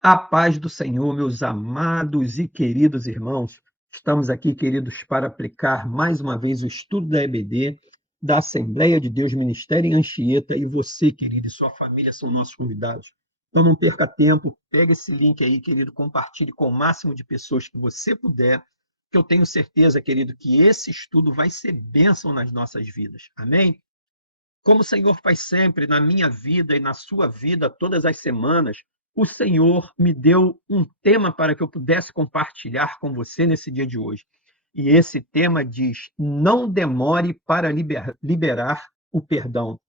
A paz do Senhor, meus amados e queridos irmãos. Estamos aqui, queridos, para aplicar mais uma vez o estudo da EBD, da Assembleia de Deus Ministério em Anchieta, e você, querido, e sua família são nossos convidados. Então não perca tempo, pega esse link aí, querido, compartilhe com o máximo de pessoas que você puder, que eu tenho certeza, querido, que esse estudo vai ser bênção nas nossas vidas. Amém? Como o Senhor faz sempre na minha vida e na sua vida, todas as semanas, o Senhor me deu um tema para que eu pudesse compartilhar com você nesse dia de hoje. E esse tema diz: não demore para liberar o perdão.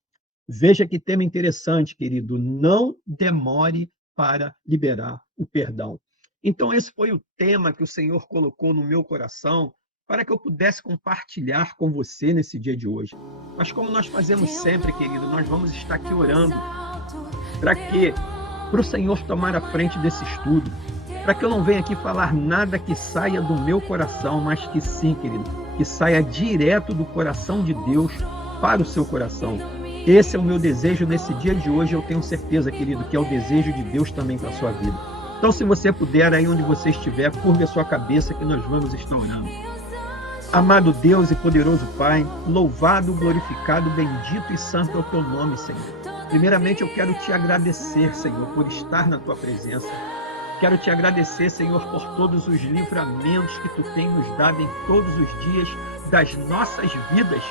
Veja que tema interessante, querido. Não demore para liberar o perdão. Então, esse foi o tema que o Senhor colocou no meu coração para que eu pudesse compartilhar com você nesse dia de hoje. Mas, como nós fazemos sempre, querido, nós vamos estar aqui orando para que, para o Senhor tomar a frente desse estudo, para que eu não venha aqui falar nada que saia do meu coração, mas que sim, querido, que saia direto do coração de Deus para o seu coração. Esse é o meu desejo nesse dia de hoje, eu tenho certeza, querido, que é o desejo de Deus também para a sua vida. Então, se você puder, aí onde você estiver, curve a sua cabeça que nós vamos estar orando. Amado Deus e poderoso Pai, louvado, glorificado, bendito e santo é o teu nome, Senhor. Primeiramente, eu quero te agradecer, Senhor, por estar na tua presença. Quero te agradecer, Senhor, por todos os livramentos que tu tem nos dado em todos os dias das nossas vidas.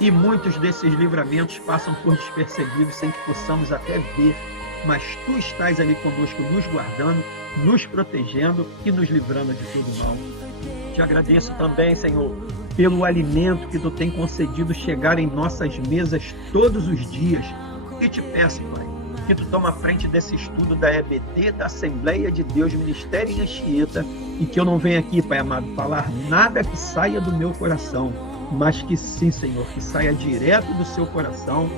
E muitos desses livramentos passam por despercebidos sem que possamos até ver, mas tu estás ali conosco, nos guardando, nos protegendo e nos livrando de todo mal. Te agradeço também, Senhor, pelo alimento que tu tem concedido chegar em nossas mesas todos os dias. E te peço, Pai, que tu toma a frente desse estudo da EBD, da Assembleia de Deus Ministério em Anchieta, e que eu não venha aqui, Pai amado, falar nada que saia do meu coração, mas que sim, Senhor, que saia direto do seu coração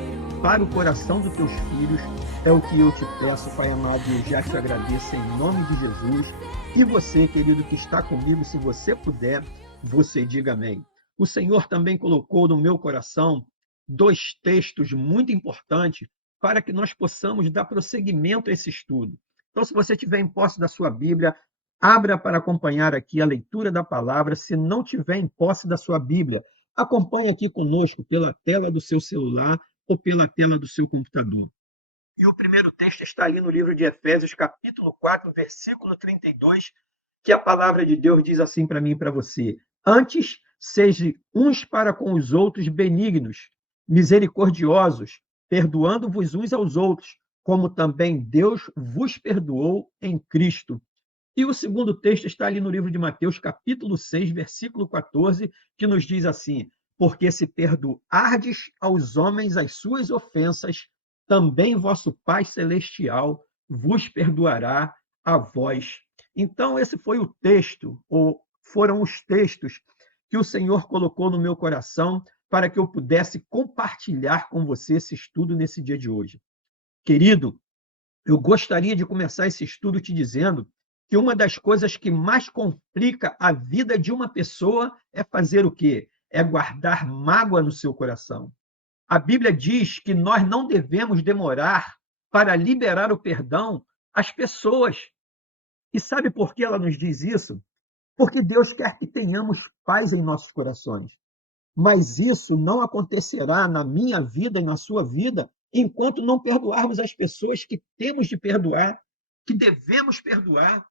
para o coração dos teus filhos. É o que eu te peço, Pai amado, e eu já te agradeço em nome de Jesus. E você, querido, que está comigo, se você puder, você diga amém. O Senhor também colocou no meu coração dois textos muito importantes para que nós possamos dar prosseguimento a esse estudo. Então, se você tiver em posse da sua Bíblia, abra para acompanhar aqui a leitura da palavra. Se não tiver em posse da sua Bíblia, acompanhe aqui conosco pela tela do seu celular ou pela tela do seu computador. E o primeiro texto está ali no livro de Efésios, capítulo 4, versículo 32, que a palavra de Deus diz assim para mim e para você: antes, sejam uns para com os outros benignos, misericordiosos, perdoando-vos uns aos outros, como também Deus vos perdoou em Cristo. E o segundo texto está ali no livro de Mateus, capítulo 6, versículo 14, que nos diz assim: porque se perdoardes aos homens as suas ofensas, também vosso Pai Celestial vos perdoará a vós. Então, esse foi o texto, ou foram os textos que o Senhor colocou no meu coração para que eu pudesse compartilhar com você esse estudo nesse dia de hoje. Querido, eu gostaria de começar esse estudo te dizendo que uma das coisas que mais complica a vida de uma pessoa é fazer o quê? É guardar mágoa no seu coração. A Bíblia diz que nós não devemos demorar para liberar o perdão às pessoas. E sabe por que ela nos diz isso? Porque Deus quer que tenhamos paz em nossos corações. Mas isso não acontecerá na minha vida e na sua vida enquanto não perdoarmos as pessoas que temos de perdoar, que devemos perdoar.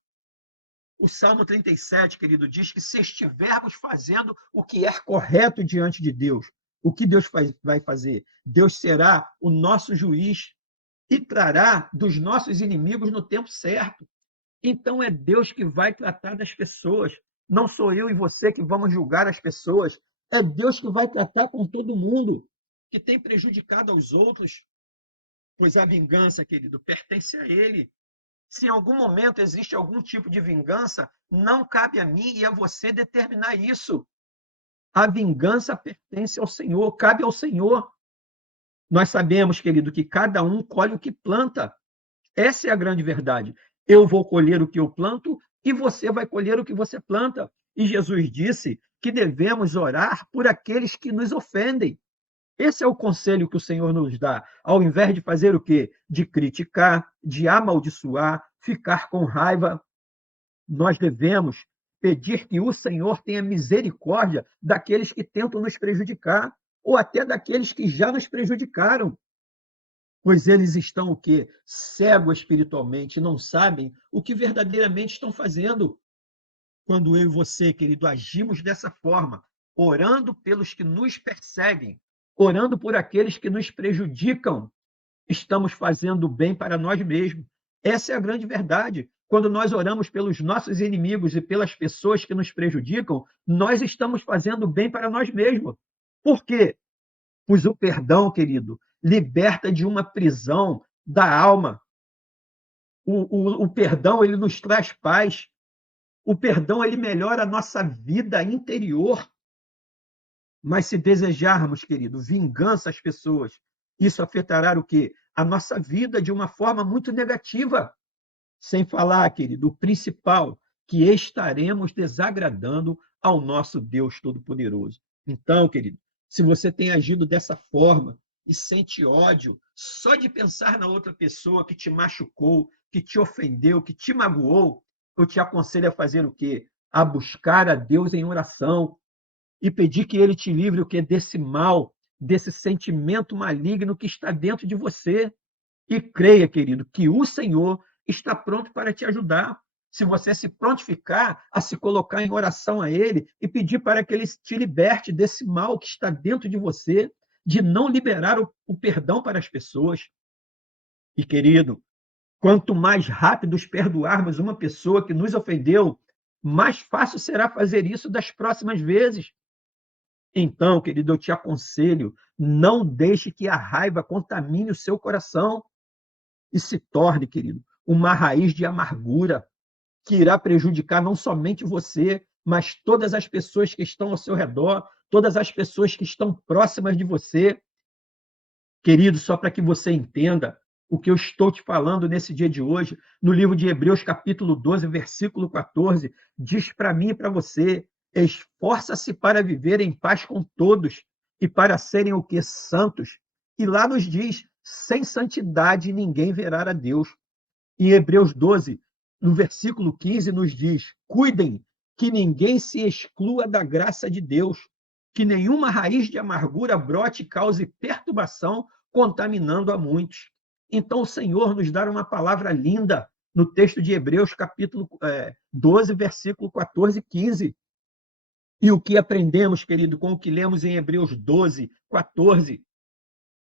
O Salmo 37, querido, diz que se estivermos fazendo o que é correto diante de Deus, o que Deus vai fazer? Deus será o nosso juiz e trará dos nossos inimigos no tempo certo. Então é Deus que vai tratar das pessoas. Não sou eu e você que vamos julgar as pessoas. É Deus que vai tratar com todo mundo que tem prejudicado aos outros, pois a vingança, querido, pertence a Ele. Se em algum momento existe algum tipo de vingança, não cabe a mim e a você determinar isso. A vingança pertence ao Senhor, cabe ao Senhor. Nós sabemos, querido, que cada um colhe o que planta. Essa é a grande verdade. Eu vou colher o que eu planto e você vai colher o que você planta. E Jesus disse que devemos orar por aqueles que nos ofendem. Esse é o conselho que o Senhor nos dá. Ao invés de fazer o quê? De criticar, de amaldiçoar, ficar com raiva. Nós devemos pedir que o Senhor tenha misericórdia daqueles que tentam nos prejudicar, ou até daqueles que já nos prejudicaram, pois eles estão o quê? Cegos espiritualmente, não sabem o que verdadeiramente estão fazendo. Quando eu e você, querido, agimos dessa forma, orando pelos que nos perseguem, orando por aqueles que nos prejudicam, estamos fazendo bem para nós mesmos. Essa é a grande verdade. Quando nós oramos pelos nossos inimigos e pelas pessoas que nos prejudicam, nós estamos fazendo bem para nós mesmos. Por quê? Pois o perdão, querido, liberta de uma prisão da alma. O perdão, ele nos traz paz. O perdão, ele melhora a nossa vida interior. Mas se desejarmos, querido, vingança às pessoas, isso afetará o quê? A nossa vida de uma forma muito negativa. Sem falar, querido, o principal, que estaremos desagradando ao nosso Deus Todo-Poderoso. Então, querido, se você tem agido dessa forma e sente ódio só de pensar na outra pessoa que te machucou, que te ofendeu, que te magoou, eu te aconselho a fazer o quê? A buscar a Deus em oração e pedir que ele te livre o que desse mal, desse sentimento maligno que está dentro de você. E creia, querido, que o Senhor está pronto para te ajudar. Se você se prontificar a se colocar em oração a Ele e pedir para que Ele te liberte desse mal que está dentro de você, de não liberar o perdão para as pessoas. E, querido, quanto mais rápidos perdoarmos uma pessoa que nos ofendeu, mais fácil será fazer isso das próximas vezes. Então, querido, eu te aconselho, não deixe que a raiva contamine o seu coração e se torne, querido, uma raiz de amargura que irá prejudicar não somente você, mas todas as pessoas que estão ao seu redor, todas as pessoas que estão próximas de você. Querido, só para que você entenda o que eu estou te falando nesse dia de hoje, no livro de Hebreus, capítulo 12, versículo 14, diz para mim e para você: esforça-se para viver em paz com todos e para serem o que? Santos. E lá nos diz: sem santidade ninguém verá a Deus. Em Hebreus 12, no versículo 15, nos diz: cuidem que ninguém se exclua da graça de Deus, que nenhuma raiz de amargura brote e cause perturbação, contaminando a muitos. Então, o Senhor nos dá uma palavra linda no texto de Hebreus, capítulo 12, versículo 14 e 15. E o que aprendemos, querido, com o que lemos em Hebreus 12, 14?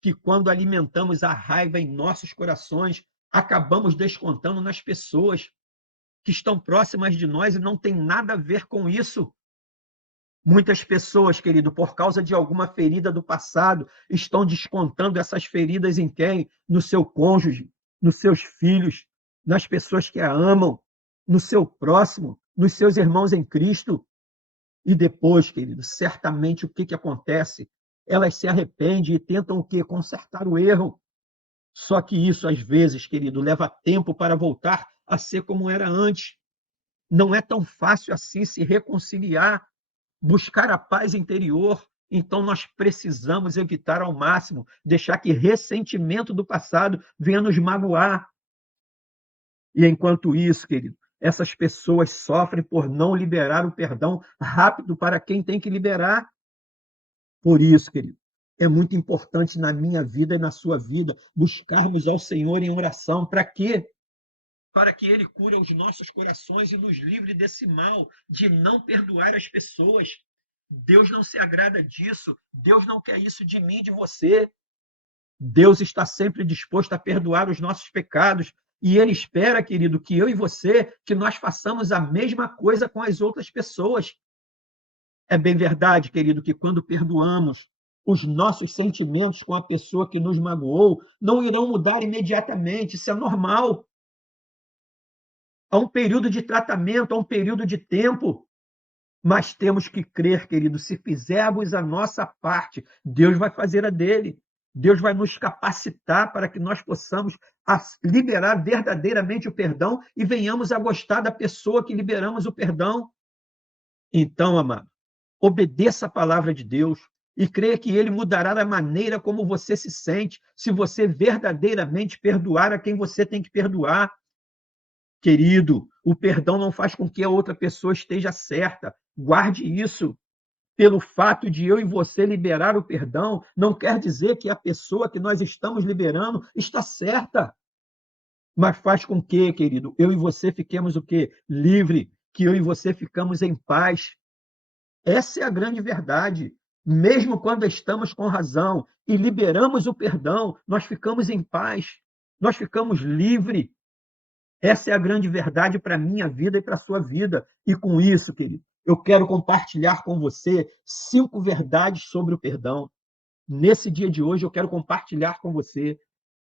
Que quando alimentamos a raiva em nossos corações, acabamos descontando nas pessoas que estão próximas de nós e não tem nada a ver com isso. Muitas pessoas, querido, por causa de alguma ferida do passado, estão descontando essas feridas em quem? No seu cônjuge, nos seus filhos, nas pessoas que a amam, no seu próximo, nos seus irmãos em Cristo. E depois, querido, certamente o que acontece? Elas se arrependem e tentam o quê? Consertar o erro. Só que isso, às vezes, querido, leva tempo para voltar a ser como era antes. Não é tão fácil assim se reconciliar, buscar a paz interior. Então, nós precisamos evitar ao máximo deixar que ressentimento do passado venha nos magoar. E enquanto isso, querido, essas pessoas sofrem por não liberar o perdão rápido para quem tem que liberar. Por isso, querido, é muito importante na minha vida e na sua vida buscarmos ao Senhor em oração. Para quê? Para que Ele cure os nossos corações e nos livre desse mal de não perdoar as pessoas. Deus não se agrada disso. Deus não quer isso de mim, de você. Deus está sempre disposto a perdoar os nossos pecados. E Ele espera, querido, que eu e você, que nós façamos a mesma coisa com as outras pessoas. É bem verdade, querido, que quando perdoamos, os nossos sentimentos com a pessoa que nos magoou não irão mudar imediatamente, isso é normal. Há um período de tratamento, há um período de tempo, mas temos que crer, querido, se fizermos a nossa parte, Deus vai fazer a dele. Deus vai nos capacitar para que nós possamos liberar verdadeiramente o perdão e venhamos a gostar da pessoa que liberamos o perdão. Então, amado, obedeça a palavra de Deus e creia que Ele mudará a maneira como você se sente, se você verdadeiramente perdoar a quem você tem que perdoar. Querido, o perdão não faz com que a outra pessoa esteja certa. Guarde isso. Pelo fato de eu e você liberar o perdão, não quer dizer que a pessoa que nós estamos liberando está certa. Mas faz com que, querido, eu e você fiquemos o quê? Livre, que eu e você ficamos em paz. Essa é a grande verdade. Mesmo quando estamos com razão e liberamos o perdão, nós ficamos em paz, nós ficamos livres. Essa é a grande verdade para a minha vida e para a sua vida. E com isso, querido, eu quero compartilhar com você 5 verdades sobre o perdão. Nesse dia de hoje, eu quero compartilhar com você.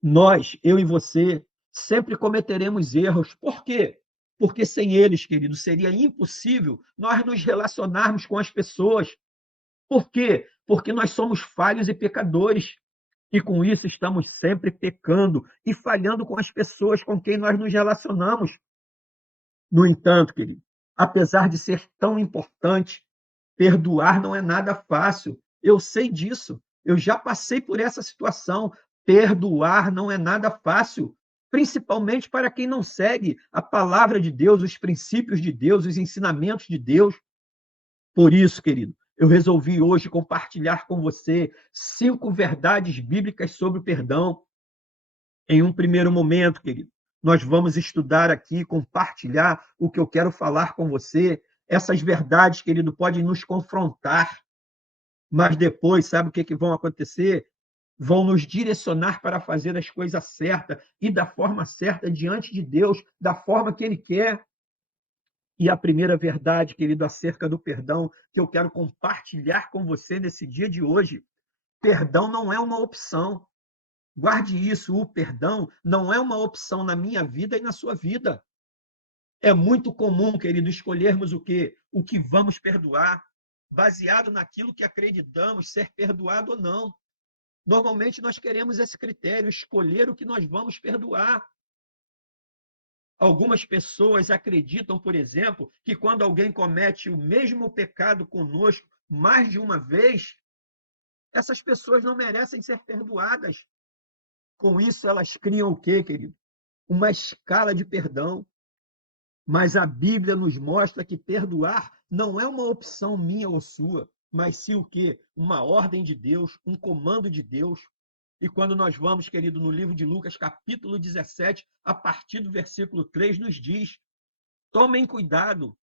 Nós, eu e você, sempre cometeremos erros. Por quê? Porque sem eles, querido, seria impossível nós nos relacionarmos com as pessoas. Por quê? Porque nós somos falhos e pecadores. E com isso estamos sempre pecando e falhando com as pessoas com quem nós nos relacionamos. No entanto, querido, apesar de ser tão importante, perdoar não é nada fácil. Eu sei disso. Eu já passei por essa situação. Perdoar não é nada fácil, principalmente para quem não segue a palavra de Deus, os princípios de Deus, os ensinamentos de Deus. Por isso, querido, eu resolvi hoje compartilhar com você 5 verdades bíblicas sobre o perdão. Em um primeiro momento, querido, nós vamos estudar aqui, compartilhar o que eu quero falar com você. Essas verdades, querido, podem nos confrontar, mas depois, sabe o que vão acontecer? Vão nos direcionar para fazer as coisas certas e da forma certa diante de Deus, da forma que Ele quer. E a primeira verdade, querido, acerca do perdão, que eu quero compartilhar com você nesse dia de hoje: perdão não é uma opção. Guarde isso, o perdão não é uma opção na minha vida e na sua vida. É muito comum, querido, escolhermos o quê? O que vamos perdoar, baseado naquilo que acreditamos ser perdoado ou não. Normalmente nós queremos esse critério, escolher o que nós vamos perdoar. Algumas pessoas acreditam, por exemplo, que quando alguém comete o mesmo pecado conosco mais de uma vez, essas pessoas não merecem ser perdoadas. Com isso, elas criam o quê, querido? Uma escala de perdão. Mas a Bíblia nos mostra que perdoar não é uma opção minha ou sua, mas sim o quê? Uma ordem de Deus, um comando de Deus. E quando nós vamos, querido, no livro de Lucas, capítulo 17, a partir do versículo 3, nos diz: tomem cuidado.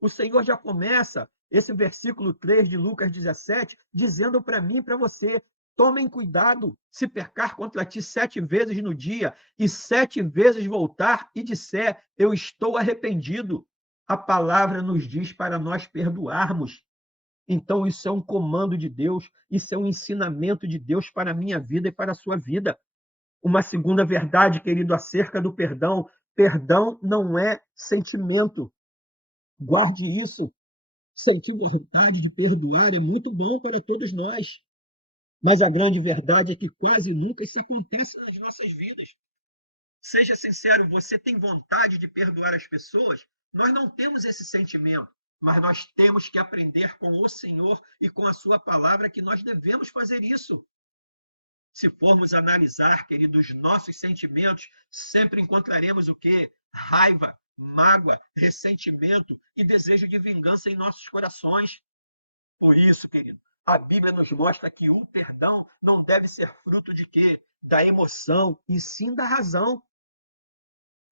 O Senhor já começa esse versículo 3 de Lucas 17 dizendo para mim e para você: tomem cuidado, se pecar contra ti 7 vezes no dia e 7 vezes voltar e disser, eu estou arrependido. A palavra nos diz para nós perdoarmos. Então, isso é um comando de Deus, isso é um ensinamento de Deus para a minha vida e para a sua vida. Uma segunda verdade, querido, acerca do perdão: perdão não é sentimento. Guarde isso. Sentir vontade de perdoar é muito bom para todos nós. Mas a grande verdade é que quase nunca isso acontece nas nossas vidas. Seja sincero, você tem vontade de perdoar as pessoas? Nós não temos esse sentimento, mas nós temos que aprender com o Senhor e com a sua palavra que nós devemos fazer isso. Se formos analisar, queridos, nossos sentimentos, sempre encontraremos o quê? Raiva, mágoa, ressentimento e desejo de vingança em nossos corações. Por isso, querido, a Bíblia nos mostra que o perdão não deve ser fruto de quê? Da emoção, e sim da razão.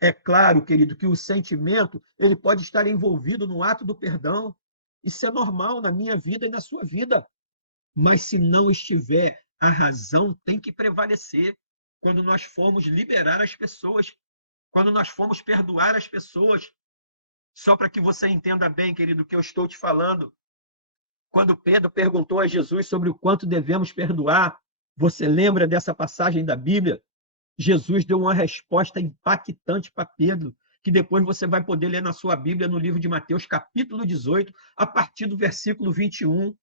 É claro, querido, que o sentimento ele pode estar envolvido no ato do perdão. Isso é normal na minha vida e na sua vida. Mas se não estiver, a razão tem que prevalecer. Quando nós formos liberar as pessoas, quando nós formos perdoar as pessoas, só para que você entenda bem, querido, o que eu estou te falando. Quando Pedro perguntou a Jesus sobre o quanto devemos perdoar, você lembra dessa passagem da Bíblia? Jesus deu uma resposta impactante para Pedro, que depois você vai poder ler na sua Bíblia, no livro de Mateus, capítulo 18, a partir do versículo 21.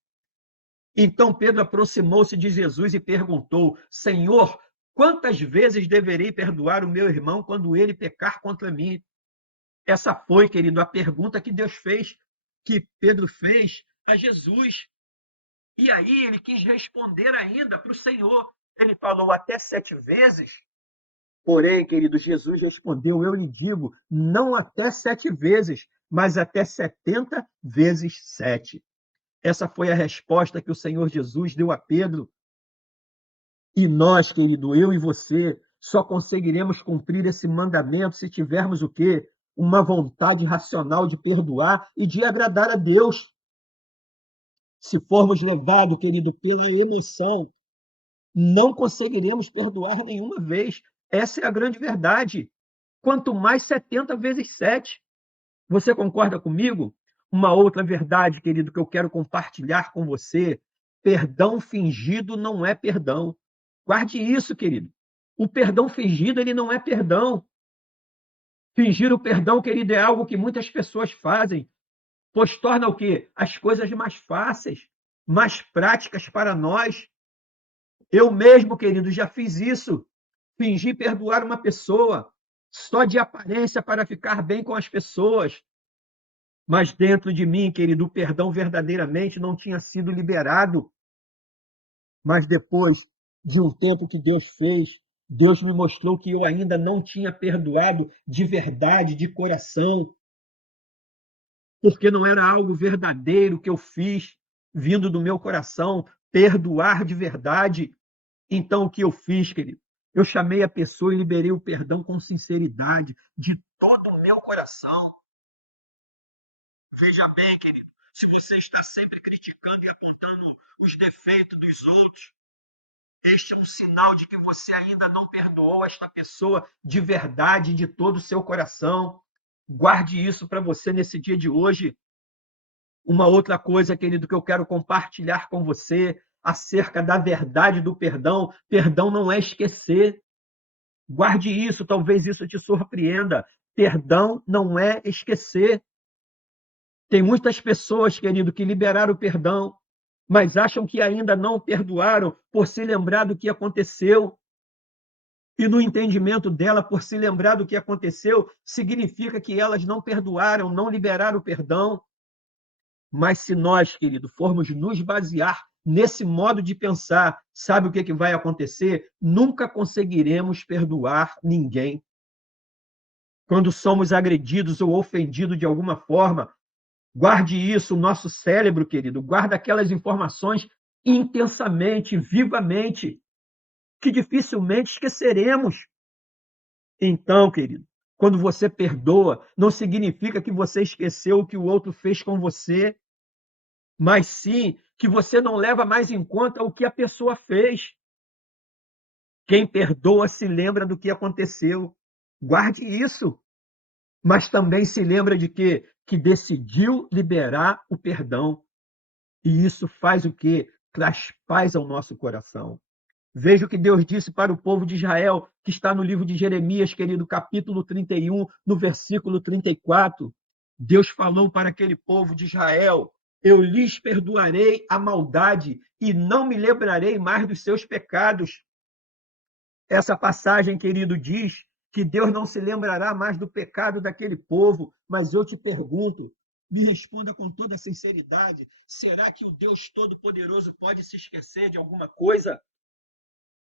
Então Pedro aproximou-se de Jesus e perguntou: Senhor, quantas vezes deverei perdoar o meu irmão quando ele pecar contra mim? Essa foi, querido, a pergunta que Deus fez, que Pedro fez a Jesus. E aí ele quis responder ainda para o Senhor. Ele falou até 7 vezes. Porém, querido, Jesus respondeu: eu lhe digo, não até 7 vezes, mas até 70 vezes 7. Essa foi a resposta que o Senhor Jesus deu a Pedro. E nós, querido, eu e você, só conseguiremos cumprir esse mandamento se tivermos o quê? Uma vontade racional de perdoar e de agradar a Deus. Se formos levados, querido, pela emoção, não conseguiremos perdoar nenhuma vez. Essa é a grande verdade. Quanto mais 70 vezes 7. Você concorda comigo? Uma outra verdade, querido, que eu quero compartilhar com você: perdão fingido não é perdão. Guarde isso, querido. O perdão fingido, ele não é perdão. Fingir o perdão, querido, é algo que muitas pessoas fazem, pois torna o quê? As coisas mais fáceis, mais práticas para nós. Eu mesmo, querido, já fiz isso. Fingi perdoar uma pessoa só de aparência para ficar bem com as pessoas. Mas dentro de mim, querido, o perdão verdadeiramente não tinha sido liberado. Mas depois de um tempo que Deus fez, Deus me mostrou que eu ainda não tinha perdoado de verdade, de coração, porque não era algo verdadeiro que eu fiz, vindo do meu coração, perdoar de verdade. Então, o que eu fiz, querido? Eu chamei a pessoa e liberei o perdão com sinceridade, de todo o meu coração. Veja bem, querido, se você está sempre criticando e apontando os defeitos dos outros, este é um sinal de que você ainda não perdoou esta pessoa de verdade, de todo o seu coração. Guarde isso para você nesse dia de hoje. Uma outra coisa, querido, que eu quero compartilhar com você acerca da verdade do perdão: perdão não é esquecer. Guarde isso, talvez isso te surpreenda. Perdão não é esquecer. Tem muitas pessoas, querido, que liberaram o perdão, mas acham que ainda não perdoaram por se lembrar do que aconteceu. E no entendimento dela, por se lembrar do que aconteceu, significa que elas não perdoaram, não liberaram o perdão. Mas se nós, querido, formos nos basear nesse modo de pensar, sabe o que vai acontecer? Nunca conseguiremos perdoar ninguém. Quando somos agredidos ou ofendidos de alguma forma, guarde isso, o nosso cérebro, querido, guarda aquelas informações intensamente, vivamente, que dificilmente esqueceremos. Então, querido, quando você perdoa, não significa que você esqueceu o que o outro fez com você, mas sim que você não leva mais em conta o que a pessoa fez. Quem perdoa se lembra do que aconteceu. Guarde isso. Mas também se lembra de quê? Que decidiu liberar o perdão. E isso faz o quê? Traz paz ao nosso coração. Veja o que Deus disse para o povo de Israel, que está no livro de Jeremias, querido, capítulo 31, no versículo 34. Deus falou para aquele povo de Israel: eu lhes perdoarei a maldade e não me lembrarei mais dos seus pecados. Essa passagem, querido, diz que Deus não se lembrará mais do pecado daquele povo, mas eu te pergunto, me responda com toda sinceridade: será que o Deus Todo-Poderoso pode se esquecer de alguma coisa?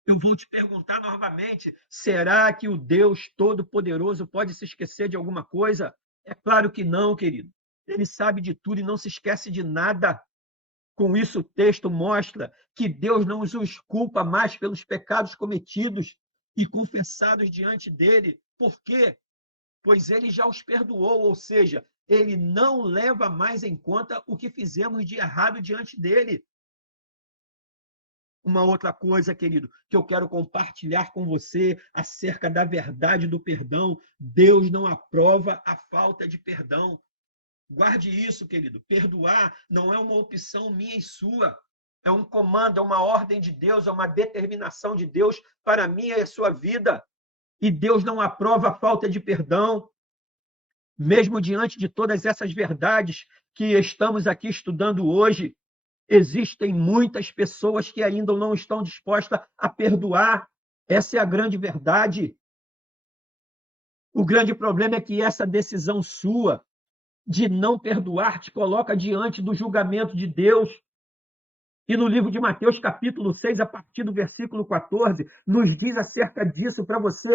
Eu vou te perguntar novamente: será que o Deus Todo-Poderoso pode se esquecer de alguma coisa? É claro que não, querido. Ele sabe de tudo e não se esquece de nada. Com isso, o texto mostra que Deus não os culpa mais pelos pecados cometidos e confessados diante dele. Por quê? Pois ele já os perdoou, ou seja, ele não leva mais em conta o que fizemos de errado diante dele. Uma outra coisa, querido, que eu quero compartilhar com você acerca da verdade do perdão: Deus não aprova a falta de perdão. Guarde isso, querido. Perdoar não é uma opção minha e sua. É um comando, é uma ordem de Deus, é uma determinação de Deus para a minha e a sua vida. E Deus não aprova a falta de perdão. Mesmo diante de todas essas verdades que estamos aqui estudando hoje, existem muitas pessoas que ainda não estão dispostas a perdoar. Essa é a grande verdade. O grande problema é que essa decisão sua de não perdoar te coloca diante do julgamento de Deus. E no livro de Mateus, capítulo 6, a partir do versículo 14, nos diz acerca disso para você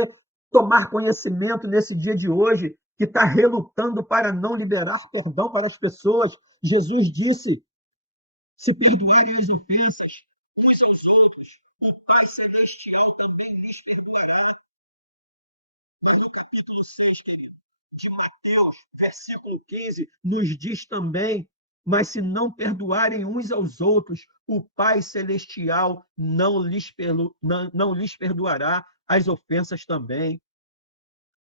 tomar conhecimento nesse dia de hoje, que está relutando para não liberar perdão para as pessoas. Jesus disse: se perdoarem as ofensas uns aos outros, o Pai Celestial também lhes perdoará. Mas no capítulo 6, querido, de Mateus, versículo 15, nos diz também: mas se não perdoarem uns aos outros, o Pai Celestial não lhes perdoará as ofensas também.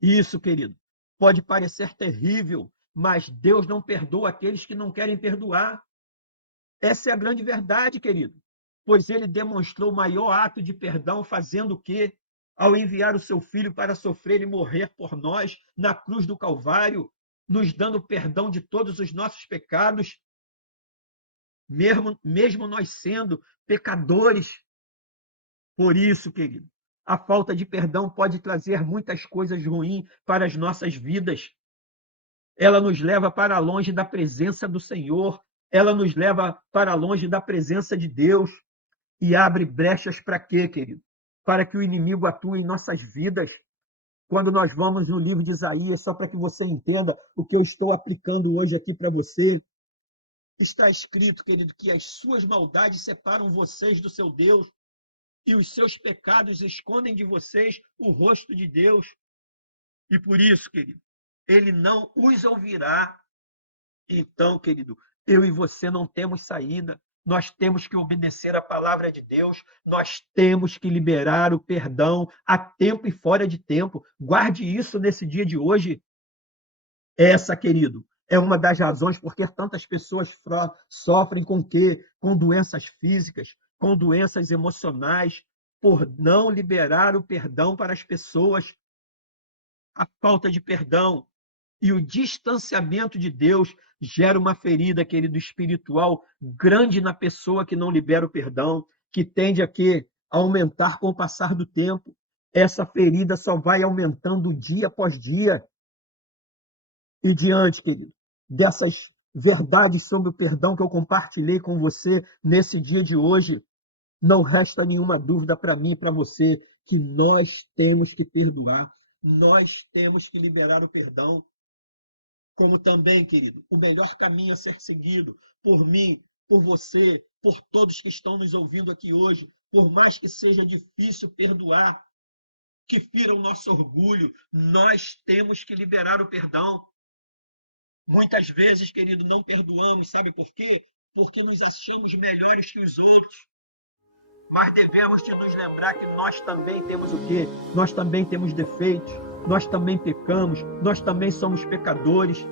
Isso, querido, pode parecer terrível, mas Deus não perdoa aqueles que não querem perdoar. Essa é a grande verdade, querido. Pois ele demonstrou o maior ato de perdão fazendo o quê? Ao enviar o seu filho para sofrer e morrer por nós na cruz do Calvário, nos dando perdão de todos os nossos pecados, mesmo nós sendo pecadores. Por isso, querido, a falta de perdão pode trazer muitas coisas ruins para as nossas vidas. Ela nos leva para longe da presença do Senhor, ela nos leva para longe da presença de Deus e abre brechas para quê, querido? Para que o inimigo atue em nossas vidas. Quando nós vamos no livro de Isaías, só para que você entenda o que eu estou aplicando hoje aqui para você, está escrito, querido, que as suas maldades separam vocês do seu Deus e os seus pecados escondem de vocês o rosto de Deus. E por isso, querido, ele não os ouvirá. Então, querido, eu e você não temos saída. Nós temos que obedecer a palavra de Deus. Nós temos que liberar o perdão a tempo e fora de tempo. Guarde isso nesse dia de hoje. Essa, querido, é uma das razões por que tantas pessoas sofrem com quê? Com doenças físicas, com doenças emocionais, por não liberar o perdão para as pessoas. A falta de perdão e o distanciamento de Deus gera uma ferida, querido, espiritual grande na pessoa que não libera o perdão, que tende a quê? A aumentar com o passar do tempo. Essa ferida só vai aumentando dia após dia. E diante, querido, dessas verdades sobre o perdão que eu compartilhei com você nesse dia de hoje, não resta nenhuma dúvida para mim e para você que nós temos que perdoar, nós temos que liberar o perdão. Como também, querido, o melhor caminho a ser seguido por mim, por você, por todos que estão nos ouvindo aqui hoje, por mais que seja difícil perdoar, que fira o nosso orgulho, nós temos que liberar o perdão. Muitas vezes, querido, não perdoamos, sabe por quê? Porque nos achamos melhores que os outros. Mas devemos de nos lembrar que nós também temos o quê? Nós também temos defeitos, nós também pecamos, nós também somos pecadores.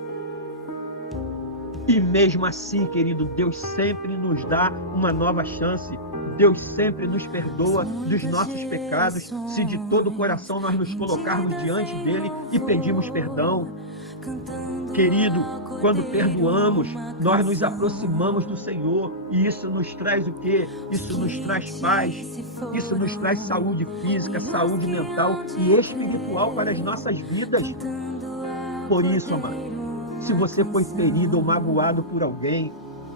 E mesmo assim, querido, Deus sempre nos dá uma nova chance. Deus sempre nos perdoa dos nossos pecados, se de todo o coração nós nos colocarmos diante dele e pedimos perdão. Querido, quando perdoamos, nós nos aproximamos do Senhor e isso nos traz o quê? Isso nos traz paz, isso nos traz saúde física, saúde mental e espiritual para as nossas vidas. Por isso, amado, se você foi ferido ou magoado por alguém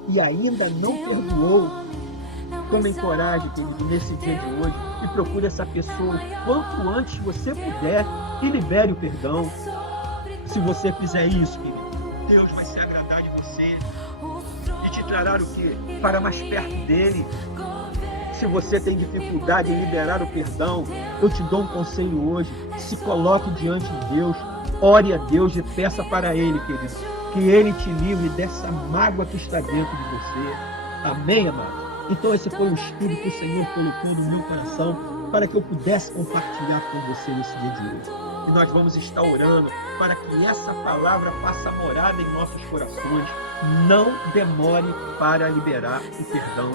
e ainda não perdoou, tome coragem, querido, nesse dia de hoje e procure essa pessoa o quanto antes você puder e libere o perdão. Se você fizer isso, querido, Deus vai se agradar de você e te trará o quê? Para mais perto dele. Se você tem dificuldade em liberar o perdão, eu te dou um conselho hoje. Se coloque diante de Deus, ore a Deus e peça para Ele, querido, que Ele te livre dessa mágoa que está dentro de você. Amém, amado? Então esse foi o estudo que o Senhor colocou no meu coração para que eu pudesse compartilhar com você nesse dia de hoje. E nós vamos estar orando para que essa palavra faça morada em nossos corações. Não demore para liberar o perdão.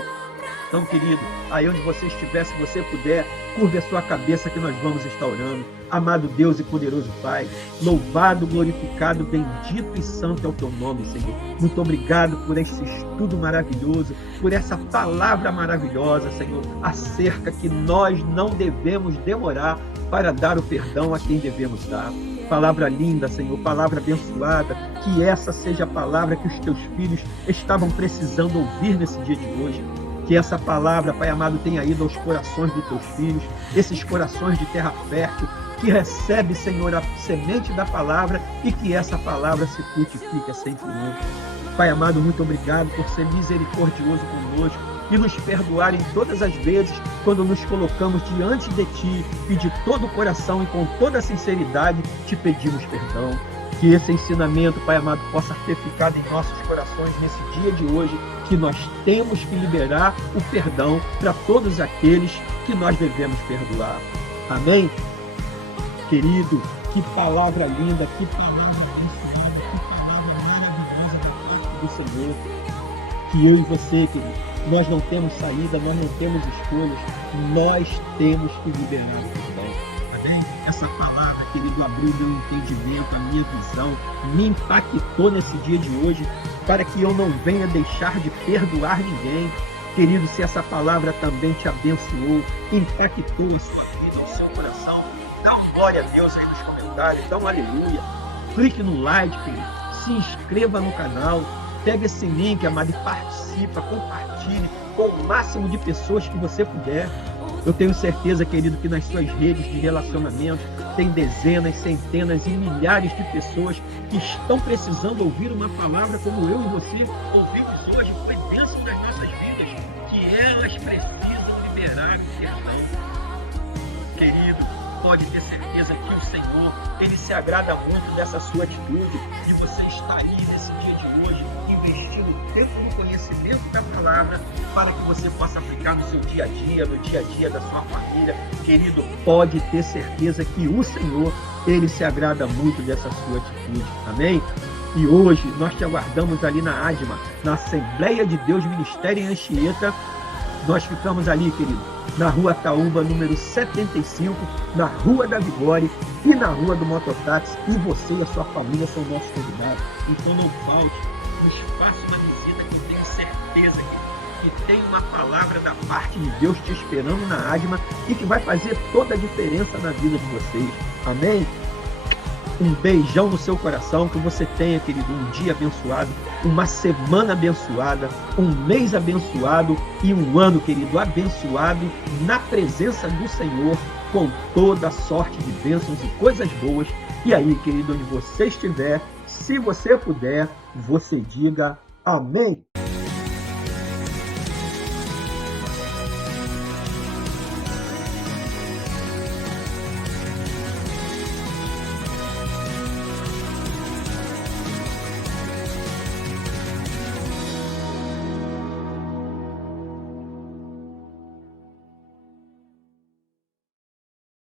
Então, querido, aí onde você estiver, se você puder, curve a sua cabeça que nós vamos estar orando. Amado Deus e poderoso Pai, louvado, glorificado, bendito e santo é o teu nome, Senhor. Muito obrigado por este estudo maravilhoso, por essa palavra maravilhosa, Senhor, acerca que nós não devemos demorar para dar o perdão a quem devemos dar. Palavra linda, Senhor, palavra abençoada, que essa seja a palavra que os teus filhos estavam precisando ouvir nesse dia de hoje. Que essa palavra, Pai amado, tenha ido aos corações dos teus filhos, esses corações de terra fértil, que recebe, Senhor, a semente da palavra e que essa palavra se frutifique sempre novo. Pai amado, muito obrigado por ser misericordioso conosco e nos perdoar em todas as vezes quando nos colocamos diante de Ti e de todo o coração e com toda a sinceridade te pedimos perdão. Que esse ensinamento, Pai amado, possa ter ficado em nossos corações nesse dia de hoje, que nós temos que liberar o perdão para todos aqueles que nós devemos perdoar. Amém? Querido, que palavra linda, que palavra abençoada, que palavra maravilhosa da parte do Senhor. Que eu e você, querido, nós não temos saída, nós não temos escolhas, nós temos que liberar o perdão. Amém? Essa palavra, querido, abriu meu entendimento, a minha visão, me impactou nesse dia de hoje, para que eu não venha deixar de perdoar ninguém. Querido, se essa palavra também te abençoou, impactou a sua vida, o seu coração, dá um glória a Deus aí nos comentários, dá um aleluia. Clique no like, querido, se inscreva no canal, pega esse link, amado, e participa, compartilhe com o máximo de pessoas que você puder. Eu tenho certeza, querido, que nas suas redes de relacionamento tem dezenas, centenas e milhares de pessoas que estão precisando ouvir uma palavra como eu e você ouvimos hoje. Foi bênção das nossas vidas, que elas precisam liberar o perdão. Querido, pode ter certeza que o Senhor, Ele se agrada muito dessa sua atitude, de você estar aí nesse dia de hoje, investindo tempo no conhecimento da palavra, para que você possa aplicar no seu dia a dia, no dia a dia da sua família. Querido, pode ter certeza que o Senhor, Ele se agrada muito dessa sua atitude. Amém? E hoje nós te aguardamos ali na ADMA, na Assembleia de Deus Ministério em Anchieta. Nós ficamos ali, querido, na Rua Taúba, número 75, na Rua da Vigore e na Rua do Mototáxi. E você e a sua família são nossos convidados. Então não falte, nos faça uma visita, que eu tenho certeza que tem uma palavra da parte de Deus te esperando na ADMA e que vai fazer toda a diferença na vida de vocês. Amém? Um beijão no seu coração, que você tenha, querido, um dia abençoado, uma semana abençoada, um mês abençoado e um ano, querido, abençoado na presença do Senhor, com toda sorte de bênçãos e coisas boas. E aí, querido, onde você estiver, se você puder, você diga amém.